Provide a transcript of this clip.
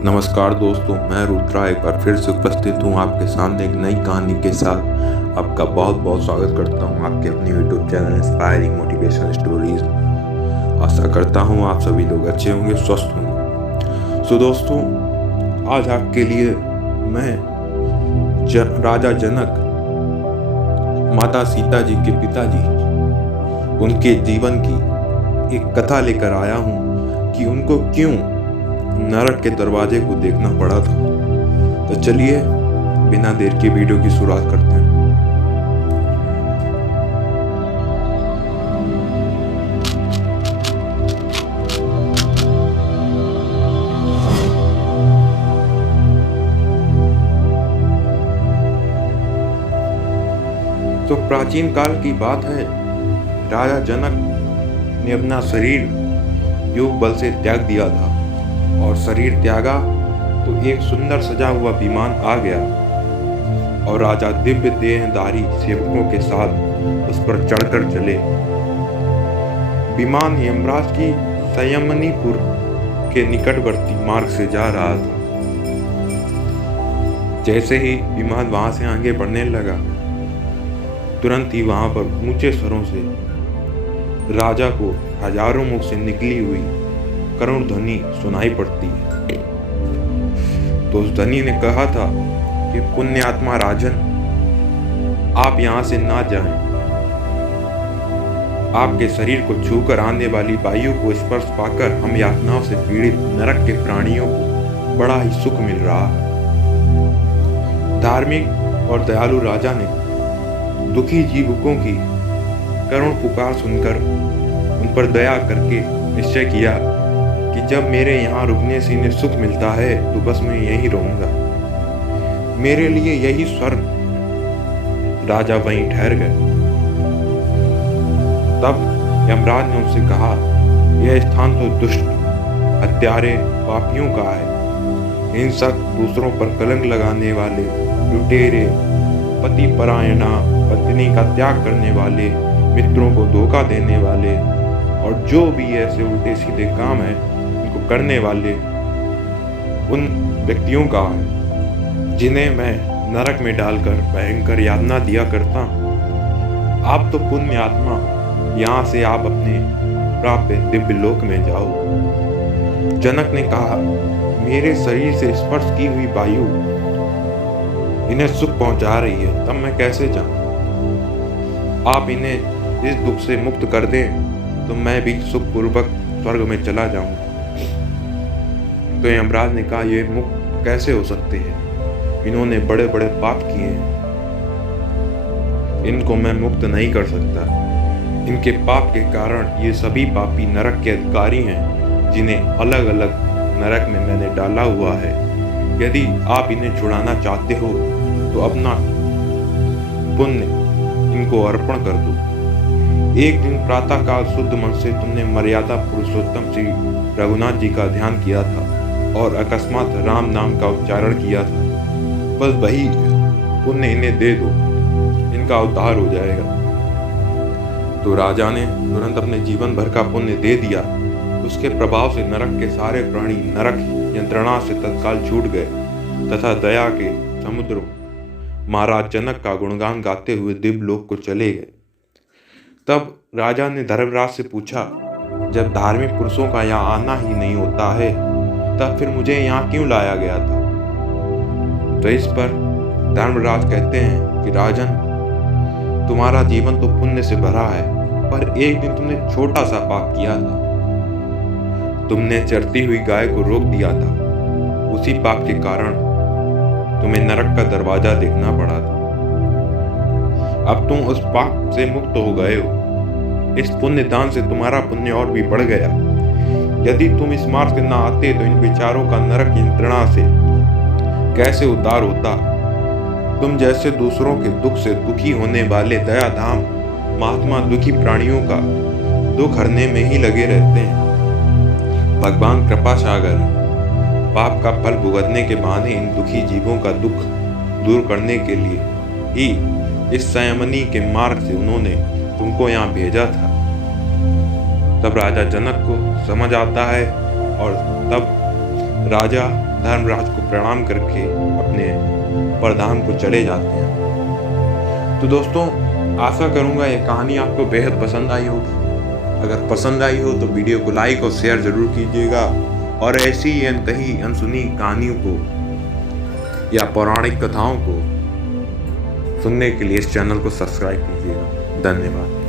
नमस्कार दोस्तों, मैं रुद्रा एक बार फिर से उपस्थित हूँ आपके सामने एक नई कहानी के साथ। आपका बहुत बहुत स्वागत करता हूँ आपके अपने YouTube channel inspiring motivation stories. आशा करता हूँ आप सभी लोग अच्छे होंगे, स्वस्थ होंगे। सो दोस्तों, आज आपके लिए मैं राजा जनक, माता सीता जी के पिताजी, उनके जीवन की एक कथा लेकर आया हूँ कि उनको क्यों नरक के दरवाजे को देखना पड़ा था। तो चलिए बिना देर के वीडियो की शुरुआत करते हैं। तो प्राचीन काल की बात है, राजा जनक ने अपना शरीर योग बल से त्याग दिया था और शरीर त्यागा तो एक सुंदर सजा हुआ विमान आ गया और राजा दिव्य देहधारी सेवकों के साथ उस पर चढ़कर चले। विमान यमराज की संयमनीपुर के निकटवर्ती मार्ग से जा रहा था। जैसे ही विमान वहां से आगे बढ़ने लगा, तुरंत ही वहां पर ऊंचे स्वरों से राजा को हजारों मुख से निकली हुई करुण ध्वनि सुनाई पड़ती है। तो उस ध्वनि ने कहा था कि पुण्यात्मा राजन, आप यहां से ना जाएं। आपके शरीर को छूकर आने वाली वायु को स्पर्श पाकर हम यातनाओं से पीड़ित नरक के प्राणियों को बड़ा ही सुख मिल रहा है। धार्मिक और दयालु राजा ने दुखी जीवकों की करुण पुकार सुनकर उन पर दया करके निश्चय किया कि जब मेरे यहाँ रुकने से इन्हें सुख मिलता है तो बस मैं यहीं रहूंगा, मेरे लिए यही स्वर्ग। राजा वहीं ठहर गए। तब यमराज ने उनसे कहा, यह स्थान तो दुष्ट, हत्यारे, पापियों का है। हिंसक, दूसरों पर कलंक लगाने वाले, लुटेरे, पति परायणा, पत्नी का त्याग करने वाले, मित्रों को धोखा देने वाले और जो भी ऐसे उल्टे सीधे काम है उनको करने वाले उन व्यक्तियों का है जिन्हें मैं नरक में डालकर भयंकर यातना दिया करता हूँ। आप तो पुण्य आत्मा, यहाँ से आप अपने प्राप्य दिव्य लोक में जाओ। जनक ने कहा, मेरे शरीर से स्पर्श की हुई वायु इन्हें सुख पहुंचा रही है, तब मैं कैसे जाऊं? आप इन्हें इस दुख से मुक्त कर दें तो मैं भी सुखपूर्वक स्वर्ग में चला जाऊंगा। तो यमराज ने कहा, ये मुक्त कैसे हो सकते हैं? इन्होंने बड़े बड़े पाप किए हैं, इनको मैं मुक्त नहीं कर सकता। इनके पाप के कारण ये सभी पापी नरक के अधिकारी हैं जिन्हें अलग अलग नरक में मैंने डाला हुआ है। यदि आप इन्हें छुड़ाना चाहते हो तो अपना पुण्य इनको अर्पण कर दो। एक दिन प्रातः काल शुद्ध मन से तुमने मर्यादा पुरुषोत्तम श्री रघुनाथ जी का ध्यान किया था और अकस्मात राम नाम का उच्चारण किया था, बस वही पुण्य इन्हें दे दो, इनका उद्धार हो जाएगा। तो राजा ने तुरंत अपने जीवन भर का पुण्य दे दिया। उसके प्रभाव से नरक के सारे प्राणी नरक यंत्रणा से तत्काल छूट गए तथा दया के समुद्रों महाराज जनक का गुणगान गाते हुए दिव्य लोक को चले गए। तब राजा ने धर्मराज से पूछा, जब धार्मिक पुरुषों का यहाँ आना ही नहीं होता है तब फिर मुझे यहाँ क्यों लाया गया था? तो इस पर धर्मराज कहते हैं कि राजन, तुम्हारा जीवन तो पुण्य से भरा है, पर एक दिन तुमने छोटा सा पाप किया था। तुमने चरती हुई गाय को रोक दिया था। उसी पाप के कारण तुम्हें नरक का दरवाजा देखना पड़ा था। अब तुम उस पाप से मुक्त हो गए हो। इस पुण्य दान से तुम्हारा पुण्य और भी बढ़ गया। यदि तुम इस मार्ग से न आते तो इन विचारों का नरक यंत्रणा से कैसे उद्धार होता? तुम जैसे दूसरों के दुख से दुखी होने वाले दयाधाम महात्मा दुखी प्राणियों का दुख हरने में ही लगे रहते हैं। भगवान कृपा सागर पाप का फल भुगतने के बहाने इन दुखी जीवों का दुख दूर करने के लिए ही इस संयमनी के मार्ग से उन्होंने तुमको यहाँ भेजा था। तब राजा जनक को समझ आता है और तब राजा धर्मराज को प्रणाम करके अपने परधाम को चले जाते हैं। तो दोस्तों, आशा करूँगा ये कहानी आपको बेहद पसंद आई होगी। अगर पसंद आई हो तो वीडियो को लाइक और शेयर ज़रूर कीजिएगा और ऐसी ही अनकही अनसुनी कहानियों को या पौराणिक कथाओं को सुनने के लिए इस चैनल को सब्सक्राइब कीजिएगा। धन्यवाद।